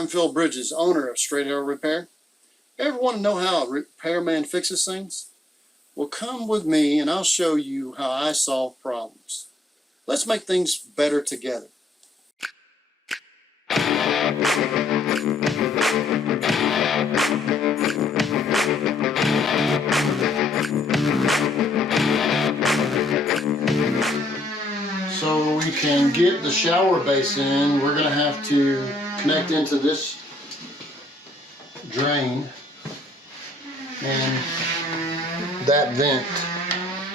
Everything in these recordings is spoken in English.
I'm Phil Bridges, owner of Straight Arrow Repair. Ever want to know how a repairman fixes things? Well, come with me and I'll show you how I solve problems. Let's make things better together. So we can get the shower basin, we're going to have to connect into this drain and that vent.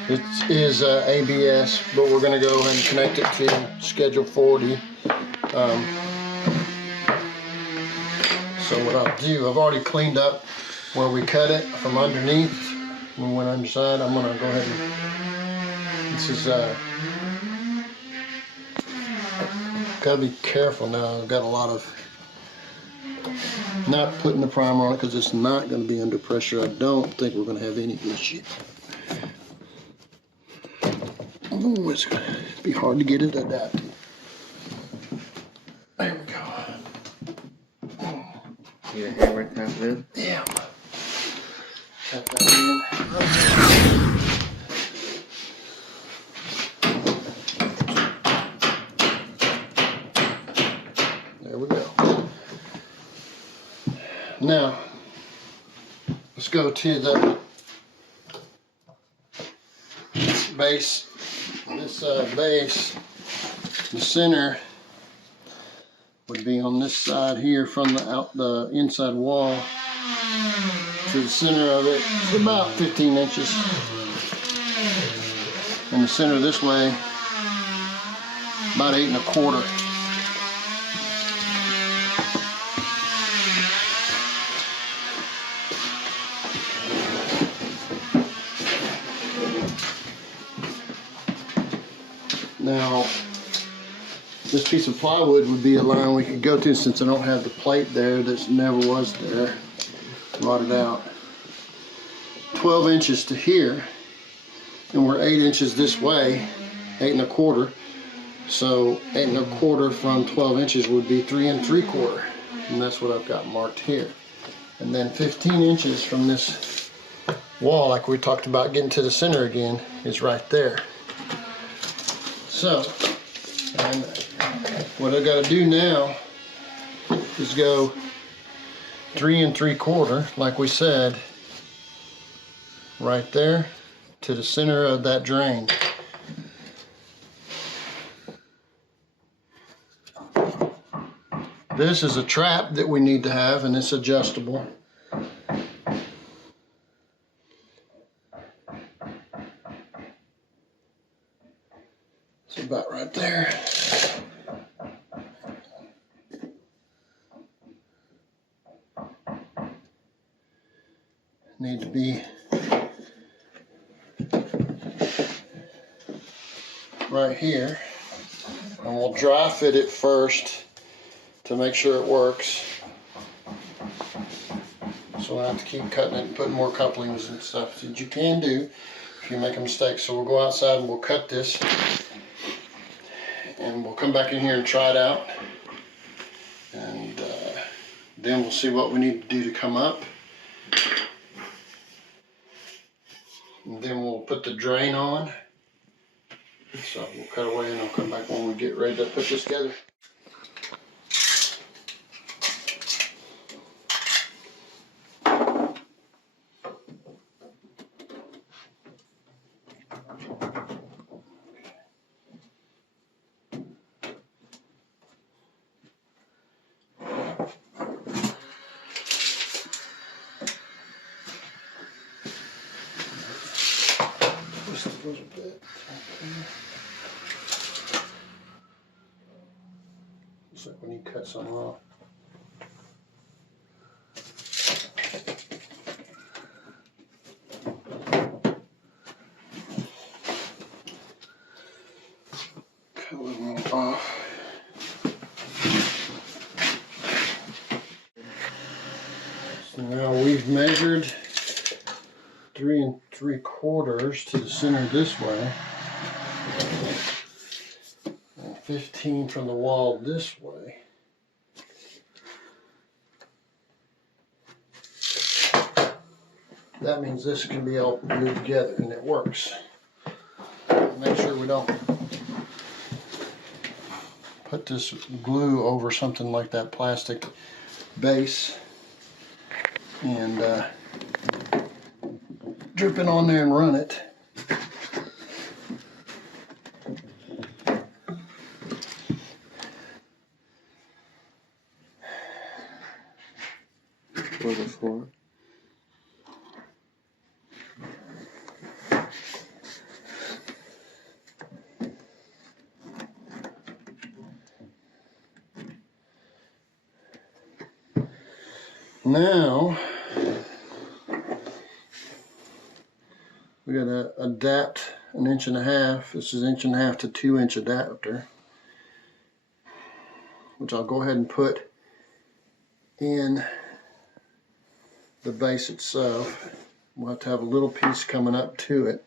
It is ABS, but we're going to go ahead and connect it to Schedule 40. So what I'll do, I've already cleaned up where we cut it from underneath. We went underside. I'm going to go ahead and this is got to be careful now. I've got a lot of not putting the primer on it because it's not going to be under pressure. I don't think we're going to have any issue. Oh, it's going to be hard to get it adapted. There we go. You got hammer tap it in? Yeah. Tap that in. There we go. Now, let's go to the base. This base, the center would be on this side here from the inside wall to the center of it. It's about 15 inches. And the center this way, about 8 1/4. Now, this piece of plywood would be a line we could go to since I don't have the plate there that never was there, rotted out. 12 inches to here, and we're 8 inches this way, 8 1/4. So 8 1/4 from 12 inches would be 3 3/4, and that's what I've got marked here. And then 15 inches from this wall, like we talked about getting to the center again, is right there. So, and what I got to do now is go 3 3/4, like we said, right there to the center of that drain. This is a trap that we need to have, and it's adjustable. It's about right there. Need to be right here, and we'll dry fit it first to make sure it works. So I have to keep cutting it and putting more couplings and stuff that you can do if you make a mistake. So we'll go outside and we'll cut this, and we'll come back in here and try it out, and then we'll see what we need to do to come up. And then we'll put the drain on. So we'll cut away and I'll come back when we get ready to put this together. Just a little bit. Looks like we need to cut some off. Cut a little more off. So now we've measured 3 3/4 to the center this way, and 15 from the wall this way. that means this can be all glued together, and it works. Make sure we don't put this glue over something like that plastic base and drip it on there and run it. For the floor. Now we gotta adapt 1.5 inches. This is 1.5 inch to 2 inch adapter, which I'll go ahead and put in the base itself. We'll have to have a little piece coming up to it.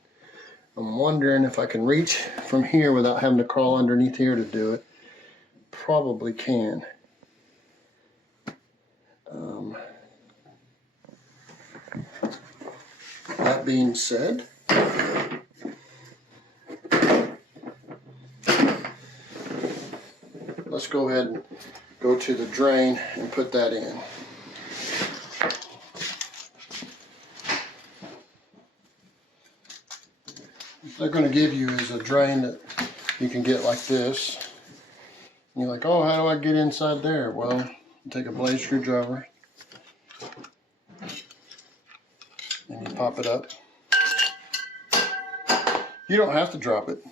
I'm wondering if I can reach from here without having to crawl underneath here to do it. Probably can. That being said, let's go ahead and go to the drain and put that in. What they're going to give you is a drain that you can get like this. And you're like, oh, how do I get inside there? Well, you take a blade screwdriver and you pop it up. You don't have to drop it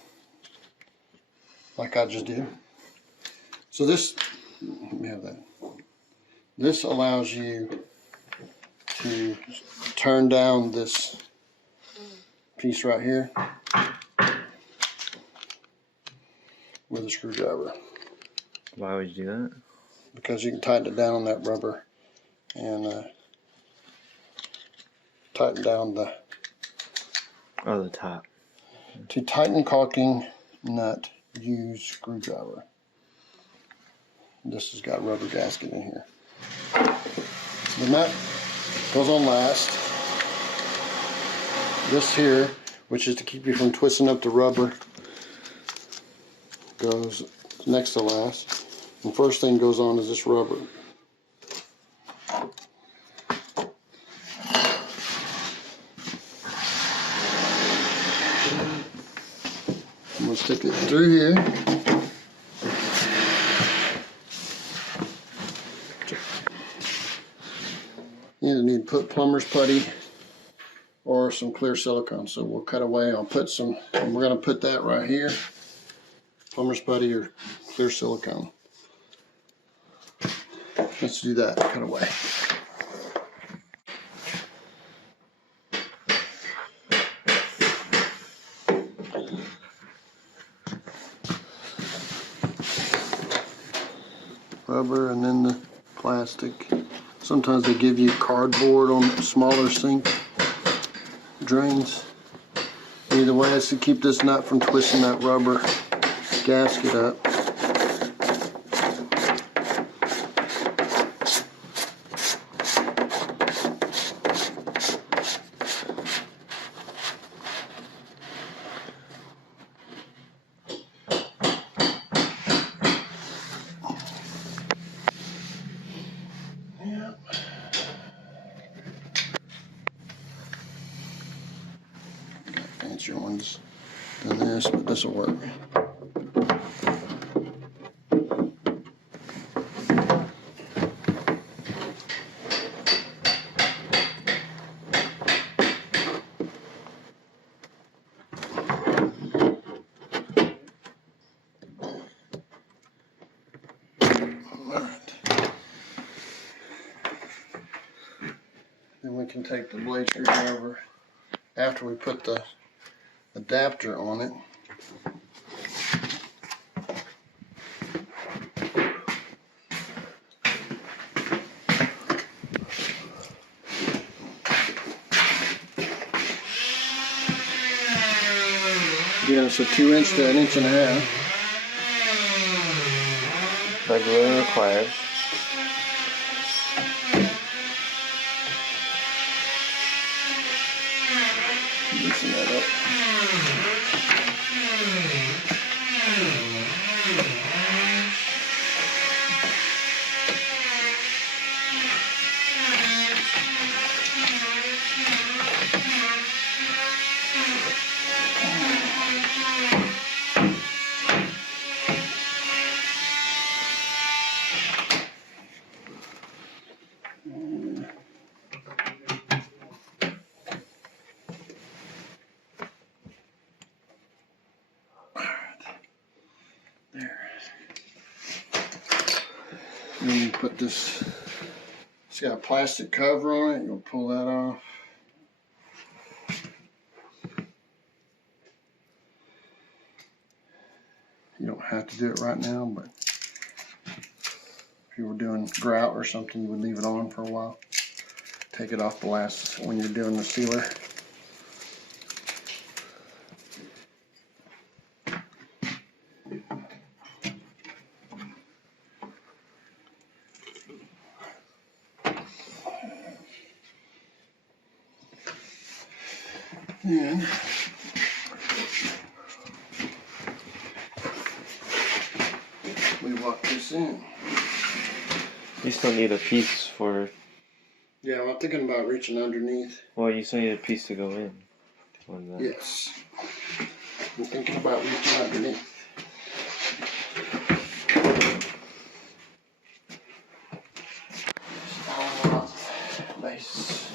like I just did. So this, let me have that. This allows you to turn down this piece right here with a screwdriver. Why would you do that? Because you can tighten it down on that rubber and tighten down the top. To tighten caulking nut, use screwdriver. This has got rubber gasket in here. The nut goes on last. This here, which is to keep you from twisting up the rubber, goes next to last. The first thing goes on is this rubber. I'm going to stick it through here. You either need to put plumber's putty or some clear silicone. So we'll cut away. I'll put some, and we're going to put that right here. Plumber's putty or clear silicone. Let's do that. Cut away. Rubber and then the plastic. Sometimes they give you cardboard on smaller sink drains. Either way, it's to keep this nut from twisting that rubber gasket up. Fancier ones than this, but this will work. Then we can take the blade screwdriver after we put the adapter on it. Yeah, so 2 inch to 1.5 inches. Regularly required. got this, it's got a plastic cover on it. You'll pull that off. You don't have to do it right now, but if you were doing grout or something, you would leave it on for a while. Take it off the last when you're doing the sealer. And we walk this in. You still need a piece for. Yeah, I'm thinking about reaching underneath. Well, you still need a piece to go in. On that. Yes. I'm thinking about reaching underneath. Base.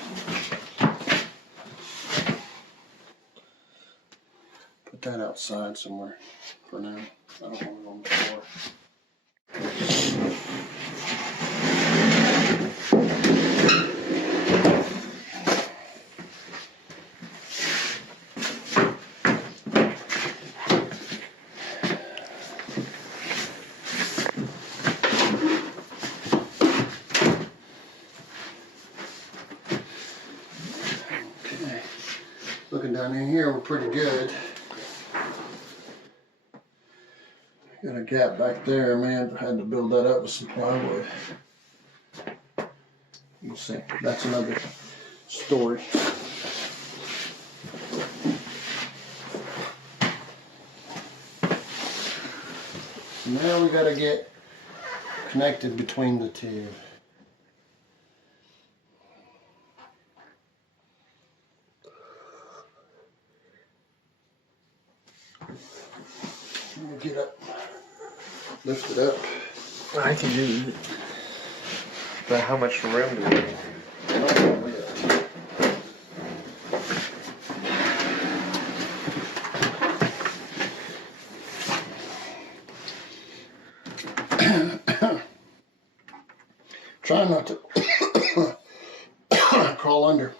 Put that outside somewhere for now. I don't want it on the floor. Okay. Looking down in here, we're pretty good. Got a gap back there, man. I had to build that up with some plywood. You'll see. That's another story. Now we got to get connected between the two. Get up, lift it up. I can do it. But how much room do we need? Try not to crawl under.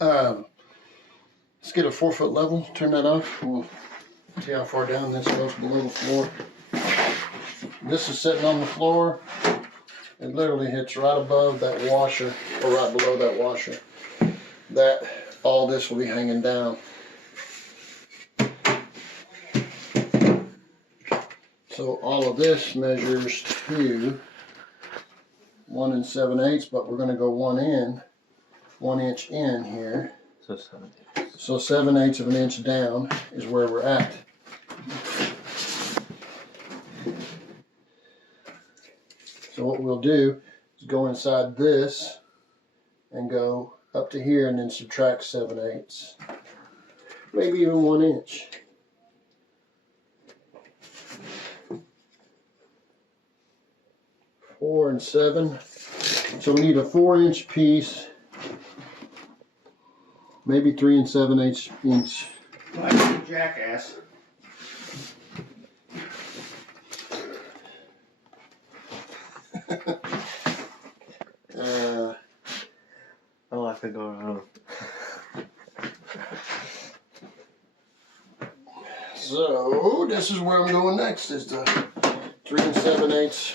Let's get a 4-foot level, turn that off. We'll see how far down this goes below the floor. This is sitting on the floor. It literally hits right above that washer, or right below that washer. All this will be hanging down. So all of this measures to 1 7/8, but we're going to go 1 inch in here. So 7. So 7/8 of an inch down is where we're at. So what we'll do is go inside this and go up to here and then subtract 7/8. Maybe even 1 inch. Four and 7. So we need a 4-inch piece. Maybe 3 7/8 inch. Like a jackass. I'll have to go around. So this is where I'm going next. Is the 3 7/8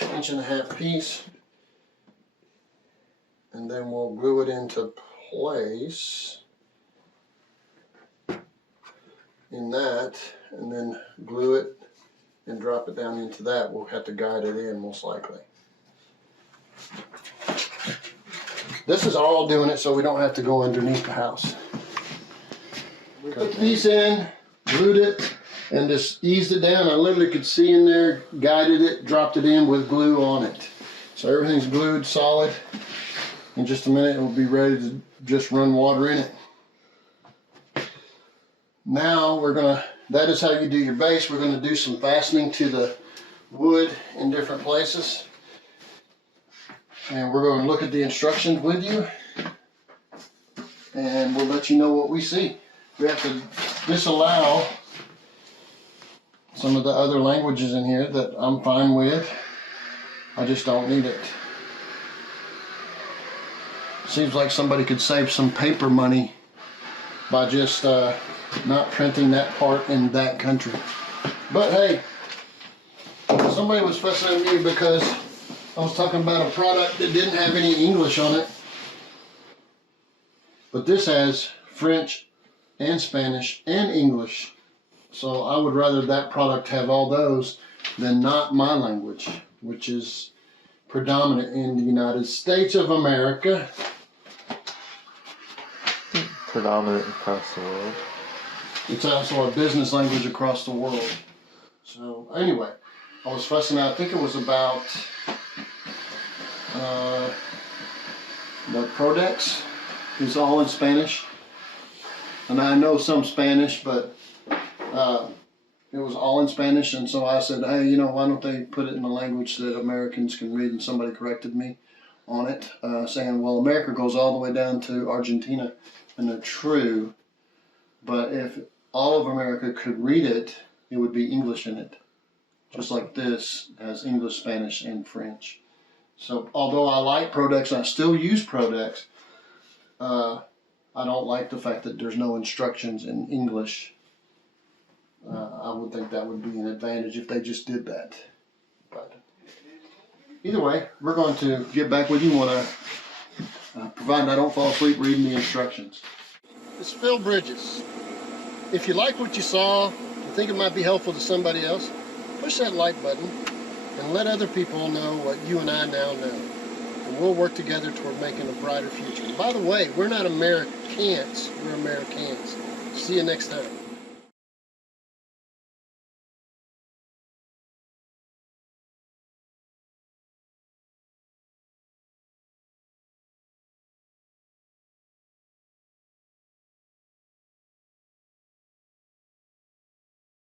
1.5 piece, and then we'll glue it into place in that, and then glue it and drop it down into that. We'll have to guide it in most likely. This is all doing it so we don't have to go underneath the house. We put the piece in, glued it, and just eased it down. I literally could see in there, guided it, dropped it in with glue on it. So everything's glued solid. In just a minute, it will be ready to just run water in it. Now that is how you do your base. We're gonna do some fastening to the wood in different places. And we're going to look at the instructions with you. And we'll let you know what we see. We have to disallow some of the other languages in here that I'm fine with. I just don't need it. Seems like somebody could save some paper money by just not printing that part in that country. But hey, somebody was fussing at me because I was talking about a product that didn't have any English on it. But this has French and Spanish and English. So I would rather that product have all those than not my language, which is predominant in the United States of America. Predominant across the world. It's also a business language across the world. So anyway, I was fussing out, I think it was about the Prodex. It's all in Spanish. And I know some Spanish, but it was all in Spanish. And so I said, hey, you know, why don't they put it in a language that Americans can read? And somebody corrected me on it, saying, well, America goes all the way down to Argentina. And they're true. But if all of America could read it, it would be English in it. Just like this has English, Spanish, and French. So although I like Prodex and I still use Prodex, I don't like the fact that there's no instructions in English. I would think that would be an advantage if they just did that. But either way, we're going to get back with you when providing I don't fall asleep reading the instructions. It's Phil Bridges. If you like what you saw, you think it might be helpful to somebody else, push that like button and let other people know what you and I now know. And we'll work together toward making a brighter future. And by the way, we're not Americans, we're Americans. See you next time.